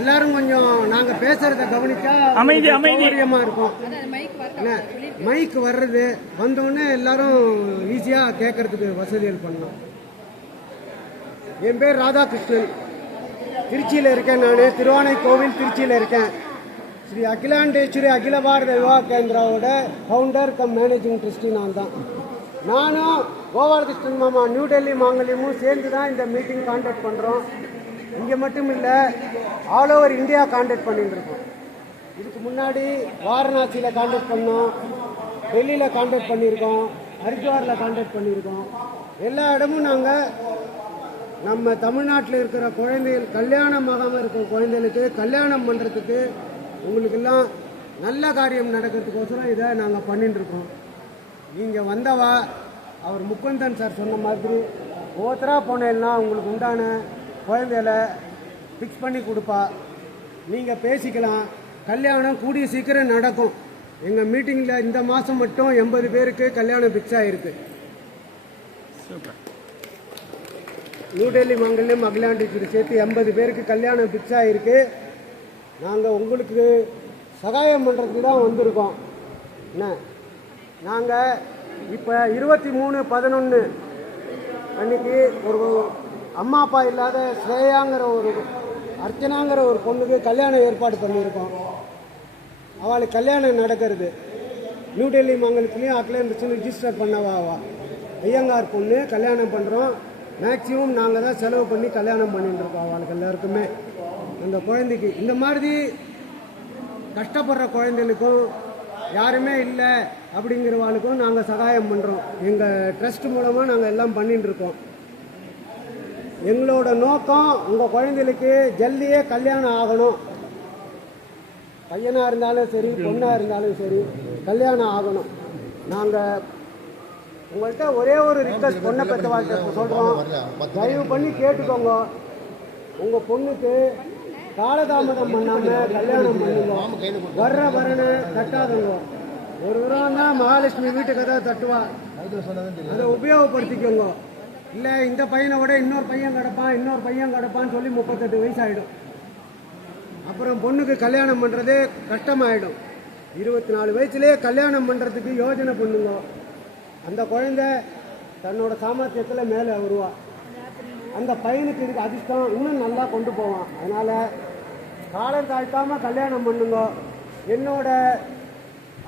எல்லாரும் கொஞ்சம் நாங்க பேசுறத கவனிச்சா அமைதி, அமைதி. சௌகரியமா இருக்கும். மைக் வர்றது வந்தோடனே எல்லாரும் ஈஸியா கேட்கறதுக்கு வசதிகள் பண்ணலாம் என் பேர் ராதாகிருஷ்ணன். திருச்சியில் இருக்கேன் நான். திருவானைக்கோவில் திருச்சியில் இருக்கேன். ஸ்ரீ அகிலாண்டேஸ்வரி அகில பாரத யுவா கேந்திராவோட ஃபவுண்டர் கம் மேனேஜிங் ட்ரஸ்டி நான் தான் நானும் கோபாலகிருஷ்ணன் மாமா நியூ டெல்லி மாங்கல்யமும் சேர்ந்து தான் இந்த மீட்டிங் கான்டாக்ட் பண்ணுறோம் இங்கே மட்டும் இல்லை ஆல் ஓவர் இந்தியா கான்டாக்ட் பண்ணிட்டு இருக்கோம் இதுக்கு முன்னாடி வாரணாசியில் கான்டாக்ட் பண்ணோம் டெல்லியில் கான்டாக்ட் பண்ணியிருக்கோம் ஹரித்வாரில் கான்டாக்ட் பண்ணியிருக்கோம் எல்லா இடமும் நாங்கள் நம்ம தமிழ்நாட்டில் இருக்கிற குழந்தைகள் கல்யாணம் ஆகாமல் இருக்கிற குழந்தைகளுக்கு கல்யாணம் பண்ணுறதுக்கு உங்களுக்கெல்லாம் நல்ல காரியம் நடக்கிறதுக்கோசரம் இதை நாங்கள் பண்ணிட்டுருக்கோம் நீங்கள் வந்தவா அவர் முக்குந்தன் சார் சொன்ன மாதிரி ஒவ்வொருத்தரா போனேன்னா உங்களுக்கு உண்டான குழந்தைகளை ஃபிக்ஸ் பண்ணி கொடுப்பா. நீங்கள் பேசிக்கலாம். கல்யாணம் கூடிய சீக்கிரம் நடக்கும். எங்கள் மீட்டிங்கில் இந்த மாதம் மட்டும் எண்பது பேருக்கு கல்யாணம் ஃபிக்ஸ் ஆகிருக்கு சூப்பர். நியூ டெல்லி மங்கல்யம் அகிலாண்டேஸ்வரி சேர்த்து எண்பது பேருக்கு கல்யாணம் ஃபிக்ஸ் ஆகிருக்கு நாங்கள் உங்களுக்கு சகாயம் பண்ணுறதுக்கு தான் வந்திருக்கோம். என்ன? நாங்கள் இப்போ இருபத்தி மூணு பதினொன்று அன்னைக்கு ஒரு அம்மா அப்பா இல்லாத ஸ்ரேயாங்கிற ஒரு அர்ச்சனாங்கிற ஒரு பொண்ணுக்கு கல்யாணம் ஏற்பாடு பண்ணியிருக்கோம். அவளுக்கு கல்யாணம் நடக்கிறது. நியூ டெல்லி மங்கலத்துலேயும் அக்கில் இருந்துச்சு ரிஜிஸ்டர் பண்ணவா அவள் ஐயங்கார் பொண்ணு கல்யாணம் பண்ணுறோம் மேக்ஸிமம் நாங்கள் தான் செலவு பண்ணி கல்யாணம் பண்ணிட்டுருக்கோம் அவளுக்கு எல்லாருக்குமே. அந்த குழந்தைக்கு இந்த மாதிரி கஷ்டப்படுற குழந்தைகளுக்கும் யாருமே இல்லை அப்படிங்கிறவாளுக்கும் நாங்கள் சகாயம் பண்ணுறோம் எங்கள் ட்ரஸ்ட் மூலமாக நாங்கள் எல்லாம் பண்ணிட்டுருக்கோம் இருக்கோம். எங்களோட நோக்கம் உங்கள் குழந்தைகளுக்கு ஜல்தியே கல்யாணம் ஆகணும். பையனாக இருந்தாலும் சரி பொண்ணாக இருந்தாலும் சரி கல்யாணம் ஆகணும். நாங்கள் உங்கள்கிட்ட ஒரே ஒரு ரிக்வஸ்ட் பொண்ணை பெற்ற வாழ்க்கை சொல்கிறோம் தயவு பண்ணி கேட்டுக்கோங்க. உங்கள் பொண்ணுக்கு காலதாமதம் பண்ணாமல் கல்யாணம் பண்ணுங்க. வர்ற வரனை தட்டாதுங்க. ஒரு தூரம் தான் மகாலட்சுமி வீட்டு கதை தட்டுவா. அதை உபயோகப்படுத்திக்கோங்க. இல்லை இந்த பையனை விட இன்னொரு பையன் கிடப்பான் இன்னொரு பையன் கிடப்பான்னு சொல்லி முப்பத்தெட்டு வயசு ஆகிடும் அப்புறம் பொண்ணுக்கு கல்யாணம் பண்ணுறது கஷ்டமாயிடும். இருபத்தி நாலு வயசுலேயே கல்யாணம் பண்ணுறதுக்கு யோஜனை பண்ணுங்க. அந்த குழந்தை தன்னோட சாமர்த்தியத்தில் மேலே வருவா. அந்த பையனுக்கு இதுக்கு அதிர்ஷ்டம் இன்னும் நல்லா கொண்டு போவான். அதனால் காலம் தாழ்த்தாமல் கல்யாணம் பண்ணுங்க. என்னோட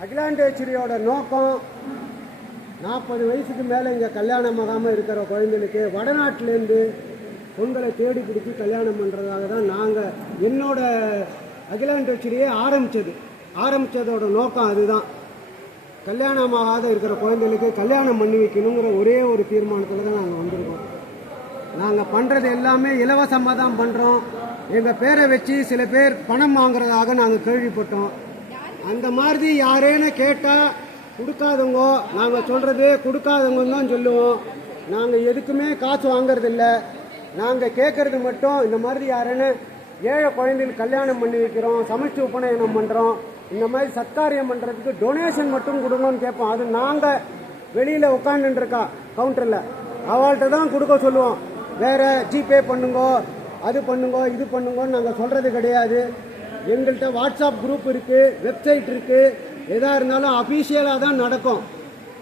அகிலாண்டேஸ்வரியோட நோக்கம் நாற்பது வயசுக்கு மேலே இங்கே கல்யாணம் ஆகாமல் இருக்கிற குழந்தைகளுக்கு வடநாட்டிலேருந்து பொங்கலை தேடி பிடிச்சி கல்யாணம் பண்ணுறதாக தான் நாங்கள் என்னோட அகிலாண்டேஸ்வரியே ஆரம்பித்தது ஆரம்பித்ததோட நோக்கம் அதுதான். கல்யாணம் ஆகாத இருக்கிற குழந்தைகளுக்கு கல்யாணம் பண்ணி வைக்கணுங்கிற ஒரே ஒரு தீர்மானத்தில் தான் நாங்கள் வந்திருக்கோம். நாங்கள் பண்ணுறது எல்லாமே இலவசமாக தான் பண்ணுறோம் எங்கள் பேரை வச்சு சில பேர் பணம் வாங்குறதாக நாங்கள் கேள்விப்பட்டோம். அந்த மாதிரி யாரேன்னு கேட்டால் கொடுக்காதவங்க நாங்கள் சொல்கிறது கொடுக்காதவங்க தான் சொல்லுவோம். நாங்கள் எதுக்குமே காசு வாங்குறதில்ல. நாங்கள் கேட்கறது மட்டும் இந்த மாதிரி யாருன்னு ஏழை குழந்தைகளுக்கு கல்யாணம் பண்ணி வைக்கிறோம் சமைச்சு உபநயனம் பண்ணுறோம் இந்த மாதிரி சத்காரியம் பண்ணுறதுக்கு டொனேஷன் மட்டும் கொடுங்கன்னு கேட்போம். அது நாங்கள் வெளியில் உட்காந்துருக்கா கவுண்டரில் அவள்கிட்ட தான் கொடுக்க சொல்லுவோம். வேற ஜிபே பண்ணுங்க அது பண்ணுங்க இது பண்ணுங்கன்னு நாங்கள் சொல்கிறது கிடையாது. எங்கள்கிட்ட வாட்ஸ்அப் குரூப் இருக்குது வெப்சைட் இருக்குது எதாக இருந்தாலும் அஃபீஷியலாக தான் நடக்கும்.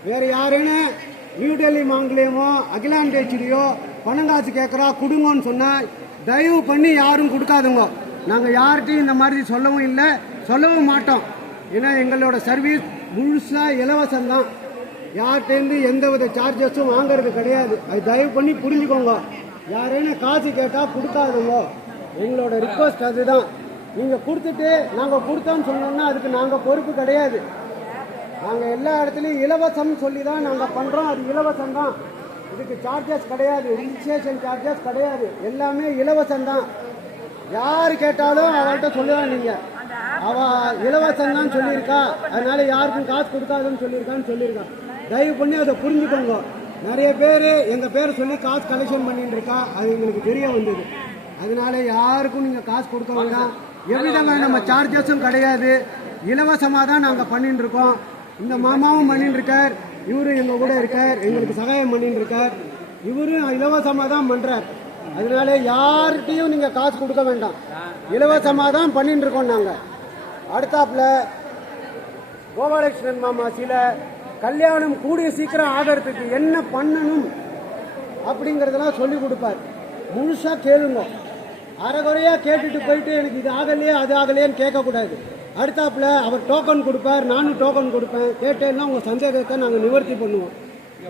வேறு யாருன்னு நியூ டெல்லி மாங்கலியமோ அகிலாண்டேஸ்வரியோ பணம் காசு கேட்குறா கொடுங்கன்னு சொன்னால் தயவு பண்ணி யாரும் கொடுக்காதுங்க. நாங்கள் யார்கிட்டையும் இந்த மாதிரி சொல்லவும் இல்லை சொல்லவும் மாட்டோம். ஏன்னா எங்களோட சர்வீஸ் முழுசாக இலவசம் தான். யார்கிட்டேருந்து எந்த வித சார்ஜஸும் வாங்குறது கிடையாது. அது தயவு பண்ணி புரிஞ்சுக்கோங்க. யாரேன்னு காசு கேட்டால் கொடுக்காதுங்க. எங்களோட ரிக்வஸ்ட் அதுதான். நீங்கள் கொடுத்துட்டு நாங்கள் கொடுத்தோம்னு சொன்னோம்னா அதுக்கு நாங்கள் பொறுப்பு கிடையாது. நாங்கள் எல்லா இடத்துலையும் இலவசம் சொல்லி தான் நாங்கள் பண்ணுறோம் அது இலவசம் தான் இதுக்கு சார்ஜஸ் கிடையாது. ரிஜிஸ்ட்ரேஷன் சார்ஜஸ் கிடையாது. எல்லாமே இலவசம் தான் யார் கேட்டாலும் அவள்கிட்ட சொல்லுவேன் நீங்கள் அவ இலவசம் தான் சொல்லியிருக்கா. அதனால யாருக்கும் காசு கொடுக்காதுன்னு சொல்லியிருக்கான்னு சொல்லியிருக்கான் தயவு பண்ணி அதை புரிஞ்சுக்கோங்க. நிறைய பேர் எங்கள் பேர் சொல்லி காசு கலெக்ஷன் பண்ணிட்டு இருக்கா. அது எங்களுக்கு தெரிய வந்தது. அதனால யாருக்கும் நீங்கள் காசு கொடுக்க வேண்டாம். எவ்விதங்க நம்ம சார்ஜஸும் கிடையாது. இலவசமாக தான் நாங்கள் பண்ணிட்டு இருக்கோம் இந்த மாமாவும் பண்ணிட்டு இருக்கார் இவரும் எங்கள் கூட இருக்கார் எங்களுக்கு சகாயம் பண்ணிட்டு இருக்கார் இவரும் இலவசமாக தான் பண்ணுறார் அதனால யார்கிட்டையும் நீங்கள் காசு கொடுக்க வேண்டாம். இலவசமாக தான் பண்ணிட்டு இருக்கோம் நாங்கள் அடுத்தாப்புல கோபாலகிருஷ்ணன் மாமா சில கல்யாணம் கூடிய சீக்கிரம் ஆகிறதுக்கு என்ன பண்ணணும் அப்படிங்கிறதெல்லாம் சொல்லி கொடுப்பார். முழுசாக கேளுங்க. அரைகுறையா கேட்டுட்டு போயிட்டு எனக்கு இது ஆகலையே அது ஆகலையேன்னு கேட்கக்கூடாது. அடுத்தாப்புல அவர் டோக்கன் கொடுப்பார் நானும் டோக்கன் கொடுப்பேன். கேட்டேன்னா உங்கள் சந்தேகத்தை நாங்கள் நிவர்த்தி பண்ணுவோம்.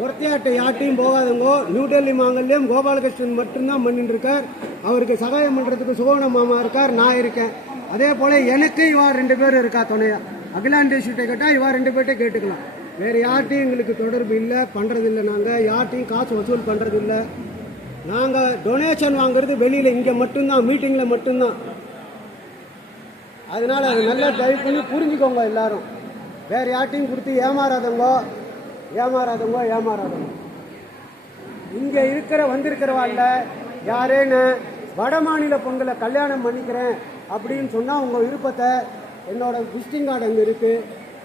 ஒருத்தையாட்ட யார்ட்டையும் போகாதவங்க நியூ டெல்லி மாங்கல்யம் கோபாலகிருஷ்ணன் மட்டும்தான் பண்ணிட்டு இருக்கார். அவருக்கு சகாயம் பண்ணுறதுக்கு சுகவன மாமா இருக்கார் நான் இருக்கேன். அதே போல் எனக்கு இவா ரெண்டு பேரும் இருக்கா துணையா? அகிலாண்டேஸ்வர்கிட்ட கேட்டால் இவா ரெண்டு பேர்ட்டே கேட்டுக்கலாம். வேறு யார்ட்டையும் எங்களுக்கு தொடர்பு இல்லை பண்ணுறதில்லை நாங்கள் யார்ட்டையும் காசு வசூல் பண்ணுறதில்லை நாங்கள் நாங்க டொனேஷன் வாங்குறது வெளியில இங்க மட்டும்தான் மீட்டிங்ல மட்டும்தான். அதனால அது நல்லா தயவு பண்ணி புரிஞ்சுக்கோங்க எல்லாரும். வேற யார்ட்டையும் கொடுத்து ஏமாறாதவங்க ஏமாறாதவங்க ஏமாறாதவங்க. இங்க இருக்கிற வந்திருக்கிறவாள்ல யாரேன்னு வட மாநில பொங்கலை கல்யாணம் பண்ணிக்கிறேன் அப்படின்னு சொன்னா உங்க விருப்பத்தை என்னோட விசிட்டிங் கார்டு அங்க இருக்கு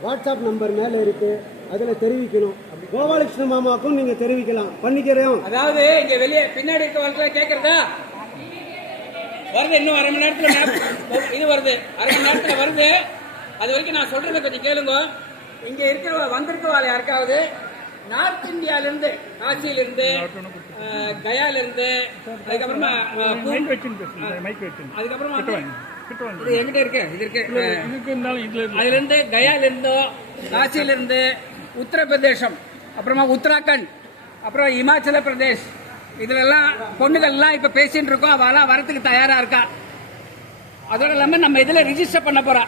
வாட்ஸ்அப் நம்பர் மேல இருக்கு. அதுல தெரிவிக்கணும். கோபாலகிருஷ்ண மாமாவுக்கும் நீங்க தெரிவிக்கலாம். பண்ணிக்கிறோம் அதாவது இங்க வெளியே பின்னாடி இருக்க வாழ்க்கை கேக்குறதா? வருது இன்னும் அரை மணி நேரத்துல இது வருது அரை மணி நேரத்துல வருது. அது வரைக்கும் நான் சொல்றதை கொஞ்சம் கேளுங்க. இங்க இருக்கிற வந்திருக்கவாள் யாருக்காவது? நார்த் இந்தியால இருந்து காசியில இருந்து கயால இருந்து அதுக்கப்புறமா அதுக்கப்புறமா இது எங்கிட்ட இருக்கு இது இருக்கு. அதுல இருந்து கயால இருந்தோ. காசியில இருந்து உத்தரப்பிரதேசம் அப்புறமா உத்தராகண்ட் அப்புறம் இமாச்சல பிரதேஷ். இதுலெல்லாம் பொண்ணுகள்லாம் பொண்ணுகள் எல்லாம் இப்ப பேசிட்டு இருக்கோம். அவெல்லாம் வரத்துக்கு தயாரா இருக்கா? அதோட இல்லாம நம்ம இதுல ரிஜிஸ்டர் பண்ண போறா?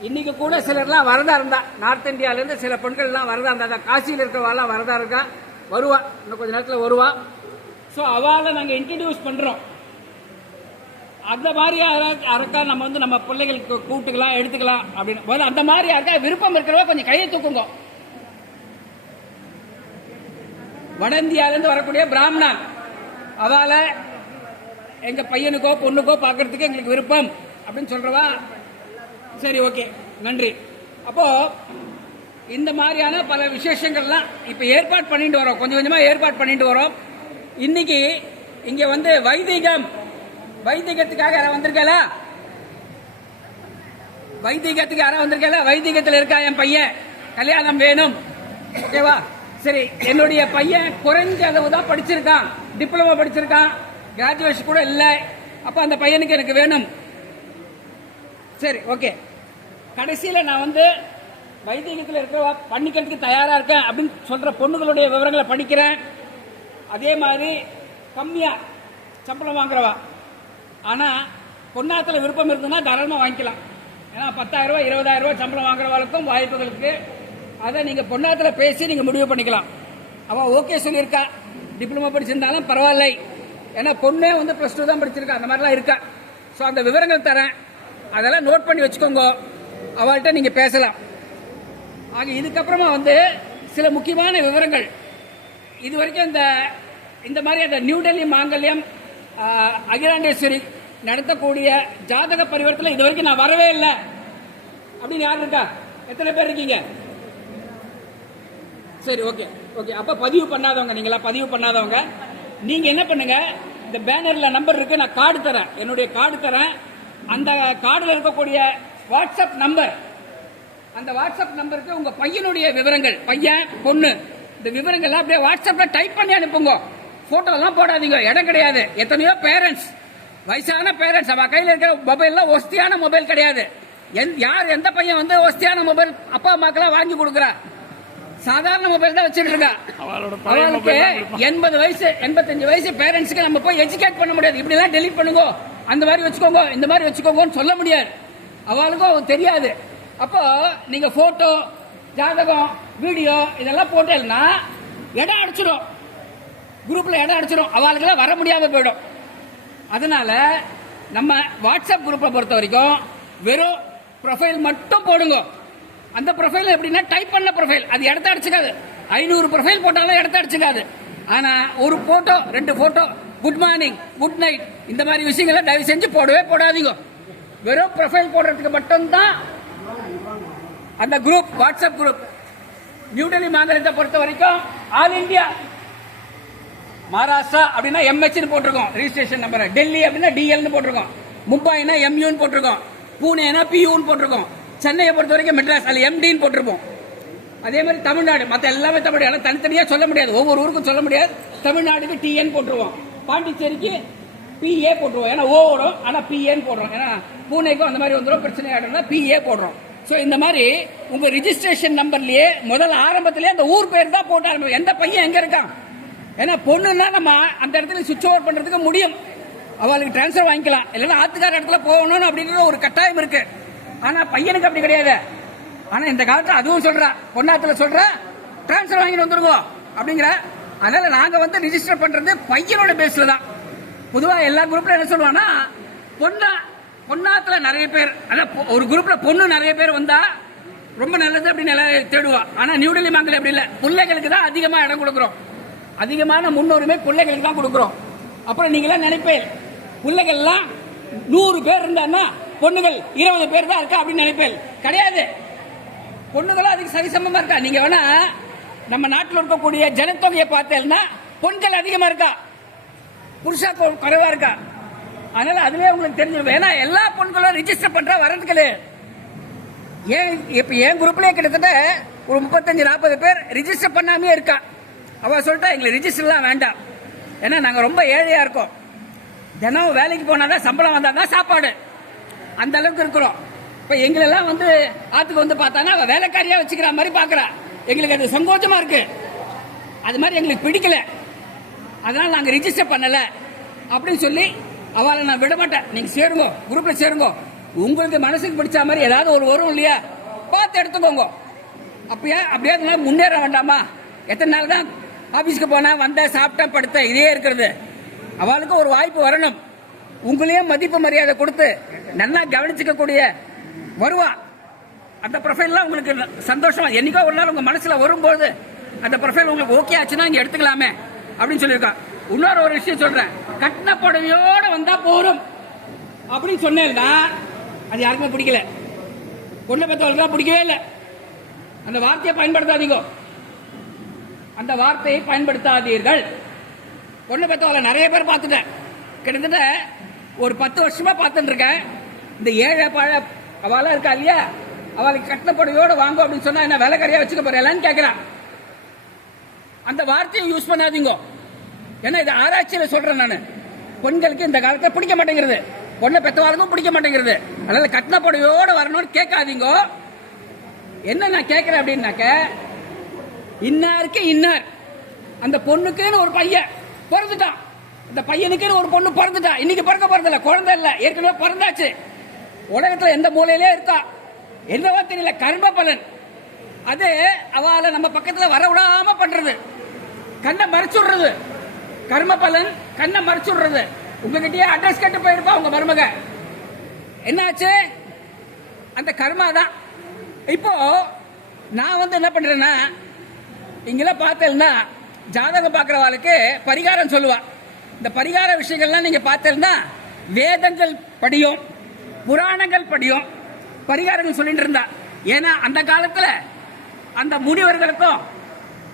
இன்னைக்கு கூட சிலர்லாம் வரதா இருந்தா நார்த் இந்தியால இருந்து சில பெண்கள் எல்லாம் வரதா இருந்தா காசியில் இருக்கிறவாலாம் வரதா இருக்கா? வருவா. இன்னும் கொஞ்ச நேரத்தில் வருவா. ஸோ அவளை நாங்கள் இன்ட்ரடியூஸ் பண்றோம். அந்த மாதிரி யாராவது நம்ம வந்து நம்ம பிள்ளைகளுக்கு கூட்டுக்கலாம் எடுத்துக்கலாம் அப்படின்னு. முதல்ல அந்த மாதிரி யாருக்கா விருப்பம் இருக்கிறவங்க கொஞ்சம் கையை தூக்குங்க. வட இந்தியாவிலேருந்து வரக்கூடிய பிராமணன் அதால எங்க பையனுக்கோ பொண்ணுக்கோ பார்க்கறதுக்கு எங்களுக்கு விருப்பம் அப்படின்னு சொல்றவா? சரி ஓகே. நன்றி. அப்போ இந்த மாதிரியான பல விசேஷங்கள்லாம் இப்போ ஏற்பாடு பண்ணிட்டு வரோம். கொஞ்சம் கொஞ்சமாக ஏற்பாடு பண்ணிட்டு வரோம். இன்னைக்கு இங்கே வந்து வைதிகம் வைத்தியத்துக்காக யாராவது வந்திருக்கலா வைத்தியத்துக்கு யாராவது வந்திருக்கல வைத்தியத்தில் இருக்கா என் பையன்? கல்யாணம் வேணும். ஓகேவா சரி என்னுடைய பையன் குறைஞ்ச அளவு தான் படிச்சிருக்கான். டிப்ளமோ படிச்சிருக்கான். கிராஜுவேஷன் கூட இல்லை. அப்ப அந்த பையனுக்கு எனக்கு வேணும். சரி ஓகே கடைசியில் நான் வந்து வைத்தியத்தில் இருக்கிற பண்ணிக்கிறதுக்கு தயாராக இருக்கேன் அப்படின்னு சொல்கிற பொண்ணுகளுடைய விவரங்களை படிக்கிறேன். அதே மாதிரி கம்மியாக சம்பளம் வாங்குறவா. ஆனால் பொன்னாத்தில் விருப்பம் இருந்ததுன்னா தாராளமாக வாங்கிக்கலாம். ஏன்னா பத்தாயிரம் ரூபாய் இருபதாயிரம் ரூபாய் சம்பளம் வாங்குறவங்களுக்கும் வாய்ப்புகளுக்கு. அதை நீங்கள் பொன்னாத்தில் பேசி நீங்கள் முடிவு பண்ணிக்கலாம். அவள் ஓகே சொல்லியிருக்கா. டிப்ளமோ படிச்சிருந்தாலும் பரவாயில்லை. ஏன்னா பொண்ணே வந்து ப்ளஸ் டூ தான் படிச்சிருக்கா. அந்த மாதிரிலாம் இருக்கா. ஸோ அந்த விவரங்கள் தரேன். அதெல்லாம் நோட் பண்ணி வச்சுக்கோங்க. அவள்கிட்ட நீங்கள் பேசலாம். ஆக இதுக்கப்புறமா வந்து சில முக்கியமான விவரங்கள். இது வரைக்கும் இந்த இந்த மாதிரி அந்த நியூ டெல்லி மாங்கல்யம் அகிலாண்டேஸ்வரி நடத்தக்கூடிய ஜாதக பரிவர்த்தனை இது வரைக்கும் நான் வரவே இல்லை. அப்படின்னு யார் இருக்கா? எத்தனை பேர் இருக்கீங்க? சரி ஓகே ஓகே அப்ப பதிவு பண்ணாதவங்க நீங்களா? பதிவு பண்ணாதவங்க. நீங்க என்ன பண்ணுங்க? இந்த பேனர்ல நம்பர் இருக்கு நான் கார்டு தரேன். என்னுடைய கார்டு தரேன். அந்த கார்டில் இருக்கக்கூடிய வாட்ஸ்அப் நம்பர் அந்த வாட்ஸ்அப் நம்பருக்கு உங்க பையனுடைய விவரங்கள். பையன் பொண்ணு. இந்த விவரங்கள் அப்படியே வாட்ஸ்அப்ல டைப் பண்ணி அனுப்புங்க. போட்டோ எல்லாம் போடாதீங்க. இடம் கிடையாது. எத்தனையோ பேரண்ட்ஸ் வயசான பேரண்ட்ஸ் அவ கையில இருக்கிற மொபைல்லாம் ஒஸ்தியான மொபைல் கிடையாது. எந்த- யார் எந்த பையன் வந்து ஒஸ்தியான மொபைல் அப்பா அம்மாக்கெல்லாம் வாங்கி கொடுக்குறா? சாதாரண மொபைல் தான் வச்சிட்டு இருக்கா. அவளுக்கு. எண்பது வயசு எண்பத்தஞ்சு வயசு பேரண்ட்ஸ்க்கு நம்ம போய் எஜுகேட் பண்ண முடியாது. இப்படி எல்லாம் டெலிட் பண்ணுங்க. அந்த மாதிரி வச்சுக்கோங்க இந்த மாதிரி வச்சுக்கோங்கன்னு சொல்ல முடியாது. அவளுக்கும் தெரியாது. அப்போ நீங்க போட்டோ ஜாதகம் வீடியோ இதெல்லாம் போட்டேன்னா இடம் அடிச்சிடும் குரூப்ல இடம் அடிச்சிடும் அவளுக்கெல்லாம் வர முடியாம போயிடும். அதனால நம்ம வாட்ஸ்அப் குரூப்பை பொறுத்த வரைக்கும் வெறும் ப்ரொஃபைல் மட்டும் போடுங்க. அந்த ப்ரொஃபைல் எப்படின்னா டைப் பண்ண ப்ரொஃபைல் அது இடத்த அடிச்சுக்காது. ஐநூறு ப்ரொஃபைல் போட்டாலும் இடத்த அடிச்சுக்காது. ஆனா ஒரு போட்டோ ரெண்டு photo good morning good night இந்த மாதிரி விஷயங்களை தயவு செஞ்சு போடவே போடாதீங்க. வெறும் ப்ரொஃபைல் போடுறதுக்கு மட்டும்தான் அந்த group WhatsApp group New Delhi மாநிலத்தை பொறுத்த வரைக்கும் ஆல் இந்தியா மகாராஷ்டிரா அப்படின்னா எம்ஹெச்னு போட்டிருக்கோம். ரிஜிஸ்ட்ரேஷன் நம்பர் டெல்லி அப்படின்னா டிஎல்னு போட்டிருக்கோம். மும்பைனா எம்யூன்னு போட்டிருக்கோம். பூனேனா பியூன்னு போட்டிருக்கோம். சென்னையை பொறுத்த வரைக்கும் மெட்ராஸ் அதில் எம்டின்னு போட்டிருப்போம். அதே மாதிரி தமிழ்நாடு. மற்ற எல்லாமே தமிழ்நாடு. ஆனால் தனித்தனியாக சொல்ல முடியாது. ஒவ்வொரு ஊருக்கும் சொல்ல முடியாது. தமிழ்நாடுக்கு டிஎன் போட்டுருவோம். பாண்டிச்சேரிக்கு பிஏ போட்டுருவோம். ஏன்னா ஓ வரும் ஆனால் பிஏன்னு போடுறோம். ஏன்னா பூனேக்கும் அந்த மாதிரி வந்துடும் பிரச்சனை ஆகிடும்னா பிஏ போடுறோம். ஸோ இந்த மாதிரி உங்கள் ரிஜிஸ்ட்ரேஷன் நம்பர்லேயே முதல் ஆரம்பத்திலே அந்த ஊர் பேர் தான் போட்டு ஆரம்பிக்கும் எந்த பையன் எங்கே இருக்கான்? ஏன்னா பொண்ணுன்னா நம்ம அந்த இடத்துல சுவிட்ச் ஓவர் பண்ணுறதுக்கு முடியும். அவளுக்கு ட்ரான்ஸ்ஃபர் வாங்கிக்கலாம். இல்லைன்னா ஆத்துக்கார இடத்துல போகணும்னு அப்படிங்கிற ஒரு கட்டாயம் இருக்கு. ஆனால் பையனுக்கு அப்படி கிடையாது. ஆனா இந்த காலத்துல அதுவும் சொல்கிறா பொண்ணாத்துல சொல்ற டிரான்ஸ்ஃபர் வாங்கிட்டு வந்துருங்க அப்படிங்கிற. அதனால நாங்க வந்து ரிஜிஸ்டர் பண்றது பையனோட பேஸ்ல தான். பொதுவா எல்லா குரூப்ல என்ன சொல்லுவாங்கன்னா பொண்ணா பொண்ணாத்துல நிறைய பேர். அதான் ஒரு குரூப்ல பொண்ணு நிறைய பேர் வந்தா ரொம்ப நல்லது அப்படின்னு எல்லாரும் தேடுவா. ஆனா நியூடெல்லி மாங்கல் அப்படி இல்ல. பிள்ளைகளுக்கு தான் அதிகமா இடம் கொடுக்குறோம். அதிகமான முன்னுரிமை பிள்ளைகளுக்கு தான் கொடுக்குறோம். அப்புறம் நீங்களாம் நினைப்பேன் பிள்ளைகள்லாம் நூறு பேர் இருந்தான்னா பொண்ணுகள் இருபது பேர் தான் இருக்கா அப்படின்னு நினைப்பேன். கிடையாது. பொண்ணுகளும் அதுக்கு சரிசமமாக இருக்கா? நீங்கள் வேணா நம்ம நாட்டில் இருக்கக்கூடிய ஜனத்தொகையை பார்த்தேன்னா பொண்கள் அதிகமாக இருக்கா? புருஷா குறைவாக இருக்கா? அதனால அதுவே உங்களுக்கு தெரிஞ்சு ஏன்னா எல்லா பொண்களும் ரிஜிஸ்டர் பண்ணுற வரதுக்கு ஏன் இப்போ என் குரூப்லேயே கிட்டத்தட்ட ஒரு முப்பத்தஞ்சு நாற்பது பேர் ரிஜிஸ்டர் பண்ணாமே இருக்கா? அவள் சொல்லிட்டா எங்களுக்கு ரிஜிஸ்டர்லாம் வேண்டாம். ஏன்னா நாங்கள் ரொம்ப ஏழையாக இருக்கோம். தினம் வேலைக்கு போனாதான் சம்பளம் வந்தால் தான் சாப்பாடு. அந்த அளவுக்கு இருக்கிறோம். இப்போ எங்களெல்லாம் வந்து ஆற்றுக்கு வந்து பார்த்தாங்க அவள் வேலைக்காரியாக வச்சுக்கிற மாதிரி பார்க்குறா எங்களுக்கு அது சங்கோச்சமாக இருக்குது அது மாதிரி எங்களுக்கு பிடிக்கல. அதனால் நாங்கள் ரிஜிஸ்டர் பண்ணலை. அப்படின்னு சொல்லி அவளை நான் விட மாட்டேன். நீங்க சேருங்க குரூப்பில் சேருங்க. உங்களுக்கு மனசுக்கு பிடிச்ச மாதிரி ஏதாவது ஒரு வரும் இல்லையா? பார்த்து எடுத்துக்கோங்க. அப்படியே? அப்படியே முன்னேற வேண்டாமா? எத்தனை நாள் தான் ஆஃபீஸ்க்கு போனால் வந்தால் சாப்பிட்டேன் படுத்தேன் இதே இருக்கிறது. அவளுக்கு ஒரு வாய்ப்பு வரணும். உங்களையும் மதிப்பு மரியாதை கொடுத்து நல்லா கவனிச்சுக்கக்கூடிய வருவா. அந்த ப்ரொஃபைல்லாம் உங்களுக்கு சந்தோஷமா என்னைக்கோ ஒரு நாள் உங்கள் மனசில் வரும்போது அந்த ப்ரொஃபைல் உங்களுக்கு ஓகே ஆச்சுன்னா இங்கே எடுத்துக்கலாமே அப்படின்னு சொல்லியிருக்கான் இன்னொரு ஒரு விஷயம் சொல்கிறேன் கட்டின புடவையோடு வந்தால் போரும். அப்படின்னு சொன்னேன்னா அது யாருக்குமே பிடிக்கல. பொண்ணை பெற்றவர்களுக்கு பிடிக்கவே இல்லை. அந்த வார்த்தையை பயன்படுத்தாதீங்க. அந்த வார்த்தையை பயன்படுத்தாதீர்கள். பொண்ணு பெற்றவளை நிறைய பேர் பார்த்துட்டேன். கிட்டத்தட்ட ஒரு பத்து வருஷமா பார்த்துட்டு இருக்கேன். இந்த ஏழை பழ அவளா இருக்கா இல்லையா? அவளுக்கு கட்டின புடவையோட வாங்க அப்படின்னு சொன்னா என்ன விலைக்கறியா வச்சுக்க போறேன் கேட்கிறான் அந்த வார்த்தையை யூஸ் பண்ணாதீங்க. ஏன்னா இது ஆராய்ச்சியில் சொல்றேன் நான். பெண்களுக்கு இந்த காலத்தில் பிடிக்க மாட்டேங்கிறது. பொண்ணை பெற்றவாளுக்கும் பிடிக்க மாட்டேங்கிறது. அதனால கட்டின புடவையோட வரணும்னு கேட்காதீங்க. என்ன நான் கேட்கிறேன் அப்படின்னாக்க இன்னாருக்கு இன்னார். அந்த பொண்ணுக்குன்னு ஒரு பையன் பிறந்துட்டான். அந்த பையனுக்குன்னு ஒரு பொண்ணு பிறந்துட்டான். இன்னைக்கு பிறக்க பிறந்தல குழந்தை இல்ல. ஏற்கனவே பிறந்தாச்சு. உலகத்துல எந்த மூலையிலே இருக்கா? என்னவோ தெரியல கர்ம பலன். அது அவளை நம்ம பக்கத்துல வர விடாம பண்றது. கண்ணை மறைச்சுடுறது கர்ம பலன் கண்ணை மறைச்சுடுறது உங்ககிட்டயே அட்ரஸ் கட்டு போயிருப்பா உங்க மருமக. என்னாச்சு? அந்த கர்மா தான். இப்போ நான் வந்து என்ன பண்றேன்னா இங்கெல்லாம் பார்த்தேன்னா ஜாதகம் பார்க்குறவாளுக்கு பரிகாரம் சொல்லுவா. இந்த பரிகார விஷயங்கள்லாம் நீங்கள் பார்த்தேன்னா வேதங்கள் படியும் புராணங்கள் படியும் பரிகாரங்கள் சொல்லிட்டு இருந்தா. ஏன்னா அந்த காலத்தில் அந்த முனிவர்களுக்கும்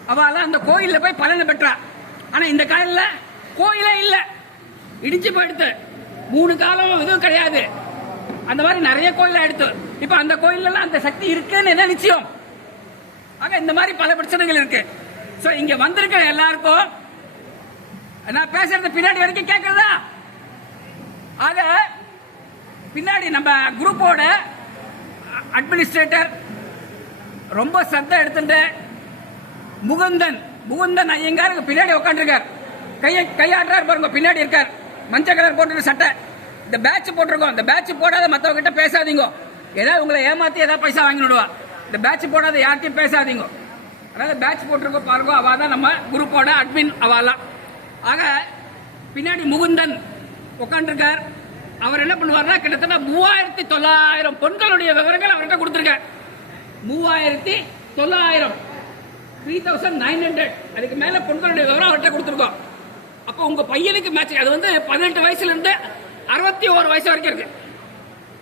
அவள் அந்த கோயிலில் போய் பலனை பெற்றா. ஆனால் இந்த காலத்தில் கோயிலே இல்லை. இடிஞ்சு போயிடுத்து. மூணு காலம் எதுவும் கிடையாது. அந்த மாதிரி நிறைய கோயில் எடுத்து. இப்போ அந்த கோயிலெல்லாம் அந்த சக்தி இருக்குன்னு என்ன நிச்சயம்? ஆக இந்த மாதிரி பல பிரச்சனைகள் இருக்கு. சோ இங்க வந்திருக்கிற எல்லாருக்கும் நான் பேசுறது பின்னாடி வரைக்கும் கேட்கறதா ஆக பின்னாடி நம்ம குரூப்போட அட்மினிஸ்ட்ரேட்டர் ரொம்ப சத்தம் எடுத்துட்டு முகுந்தன் முகுந்தன் ஐயங்கார் பின்னாடி உட்காந்துருக்கார் கையை கையாடுறாரு பாருங்க பின்னாடி இருக்கார். மஞ்சள் கலர் போட்டு சட்டை. இந்த பேட்ச் போட்டிருக்கோம். இந்த பேட்ச் போடாத மற்றவங்க கிட்ட பேசாதீங்க. ஏதாவது உங்களை ஏமாத்தி ஏதாவது பைசா வாங்கி விடுவா. இந்த பேட்ச் போடாத யார்கிட்டையும் பேசாதீங்க. அதாவது பேட்ச் போட்டிருக்கோம் பாருங்க அவள் தான் நம்ம குரூப்போட அட்மின் அவாலாம் ஆக பின்னாடி முகுந்தன் உட்காந்துருக்கார் அவர் என்ன பண்ணுவார்னா கிட்டத்தட்ட மூவாயிரத்தி தொள்ளாயிரம் பெண்களுடைய விவரங்கள் அவர்கிட்ட கொடுத்துருக்கார். மூவாயிரத்தி தொள்ளாயிரம். த்ரீ தௌசண்ட் நைன் ஹண்ட்ரட் அதுக்கு மேலே பெண்களுடைய விவரம் அவர்கிட்ட கொடுத்துருக்கோம். அப்போ உங்கள் பையனுக்கு மேட்ச் அது வந்து பதினெட்டு வயசுலேருந்து அறுபத்தி ஓரு வயசு வரைக்கும் இருக்கு.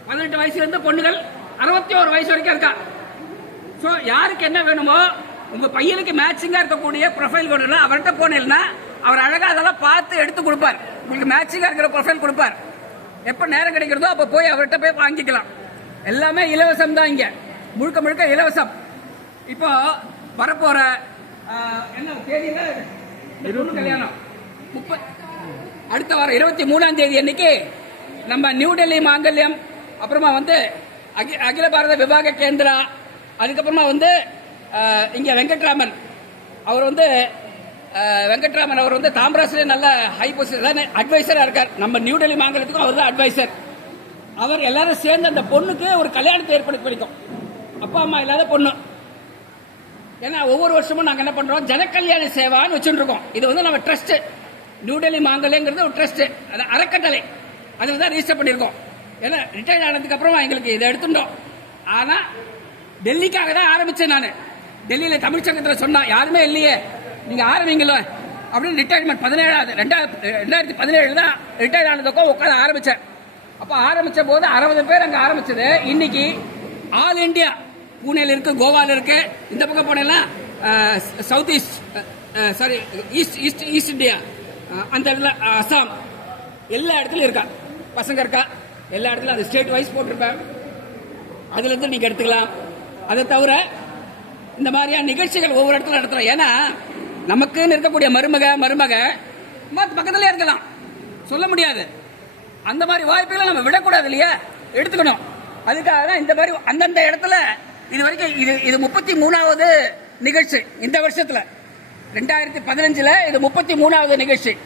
பதினெட்டு வயசுலேருந்து பொண்ணுகள் அறுபத்தி ஒரு வயசு வரைக்கும் இருக்கா? ஸோ யாருக்கு என்ன வேணுமோ உங்க பையனுக்கு மேட்சிங்கா இருக்கக்கூடிய ப்ரொஃபைல் கொண்டு அவர்கிட்ட போனீங்கன்னா அவர் அழகா அதெல்லாம் பார்த்து எடுத்து கொடுப்பார். உங்களுக்கு மேட்சிங்கா இருக்கிற ப்ரொஃபைல் கொடுப்பார். எப்ப நேரம் கிடைக்கிறதோ அப்ப போய் அவர்கிட்ட போய் வாங்கிக்கலாம். எல்லாமே இலவசம் தான் இங்க. முழுக்க முழுக்க இலவசம். இப்போ வரப்போற என்ன தேதியில கல்யாணம். முப்பத் அடுத்த வாரம் இருபத்தி மூணாம் தேதி அன்னைக்கு நம்ம நியூ டெல்லி மாங்கல்யம் அப்புறமா வந்து அகி அகில பாரத விவாக கேந்திரா அதுக்கப்புறமா வந்து இங்கே வெங்கட்ராமன். அவர் வந்து வெங்கட்ராமன் அவர் வந்து தாம்பராசிலே நல்ல ஹை பொசிஷன் அட்வைசராக இருக்கார். நம்ம நியூ டெல்லி மாங்கலத்துக்கும் அவர் தான் அட்வைசர் அவர் எல்லாரும் சேர்ந்து அந்த பொண்ணுக்கு ஒரு கல்யாணத்தை ஏற்படுத்தி பிடிக்கும் அப்பா அம்மா இல்லாத பொண்ணு. ஏன்னா ஒவ்வொரு வருஷமும் நாங்கள் என்ன பண்ணுறோம் ஜனக்கல்யாண சேவான்னு வச்சுருக்கோம் இது வந்து நம்ம ட்ரஸ்ட்டு நியூ டெல்லி மாங்கல்யங்கிறது ஒரு ட்ரஸ்ட்டு அது அறக்கட்டளை. அதில் தான் ரிஜிஸ்டர் பண்ணியிருக்கோம். ஏன்னா ரிட்டையர்ட் ஆனதுக்கப்புறம் எங்களுக்கு இதை எடுத்துட்டோம். ஆனால் டெல்லிக்காக தான் ஆரம்பிச்சேன் நான். டெல்லியில தமிழ்ச்சங்கத்தில் சொன்னா யாருமே இல்லையே நீங்க ஆரம்பிங்களோ? அப்படின்னு ரிட்டையர்மெண்ட் பதினேழாவது ரெண்டாயிரத்தி ரெண்டாயிரத்தி பதினேழு தான் ரிட்டையர் ஆனதுக்கும் உட்காந்து ஆரம்பிச்சேன். அப்போ ஆரம்பிச்ச போது அறுபது பேர் அங்கே ஆரம்பிச்சது. இன்னைக்கு ஆல் இந்தியா பூனேல இருக்கு கோவால இருக்கு. இந்த பக்கம் போனேன்னா south east sorry east east east India அந்த இடத்துல அஸ்ஸாம் எல்லா இடத்துலையும் இருக்கா. பசங்க இருக்கா? எல்லா இடத்துலையும் அது ஸ்டேட் வைஸ் போட்டிருப்பேன். அதுலேருந்து நீங்கள் எடுத்துக்கலாம். அதை தவிர இந்த மாதிரியான நிகழ்ச்சிகள் ஒவ்வொரு இடத்துல நடத்துறோம் ஏன்னா நமக்குன்னு இருக்கக்கூடிய மருமக மருமக மத்த பக்கத்துல இருக்கலாம். சொல்ல முடியாது. அந்த மாதிரி வாய்ப்புகளை நம்ம விடக்கூடாது இல்லையா? எடுத்துக்கணும். அதுக்காக தான் இந்த மாதிரி அந்தந்த இடத்துல இது வரைக்கும் இது இது முப்பத்தி மூணாவது நிகழ்ச்சி இந்த வருஷத்துல. ரெண்டாயிரத்தி பதினஞ்சுல இது முப்பத்தி மூணாவது நிகழ்ச்சி.